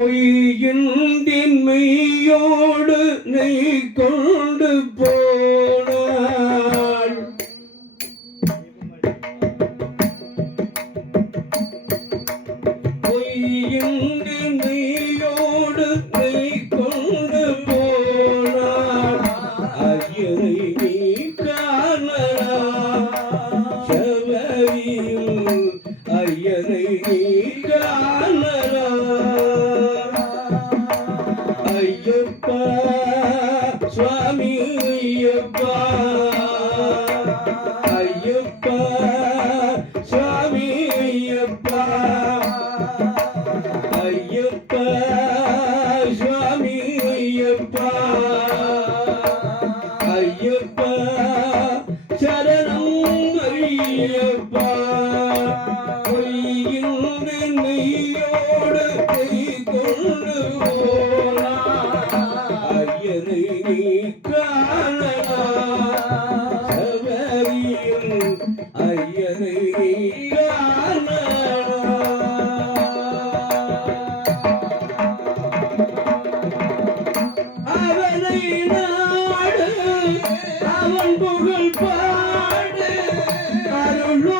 பொய்யின் மெய்யோடு நெய் கொண்டு போ சுவாமி ஐயப்பா. ஐயப்பா சுவாமி ஐயப்பா. ஐயப்பா சுவாமி ஐயப்பா. ஐயப்பா சரணம் ஐயப்பா. பொய்யின்றி நெய்யோடு கை கொண்டு அவன் புகழ் பாடு அருளோடு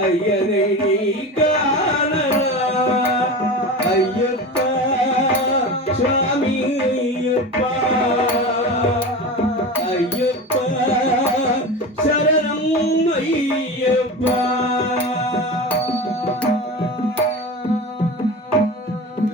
ஐயனை நீ காணலா? ஐயப்பா சுவாமி ஐயப்பா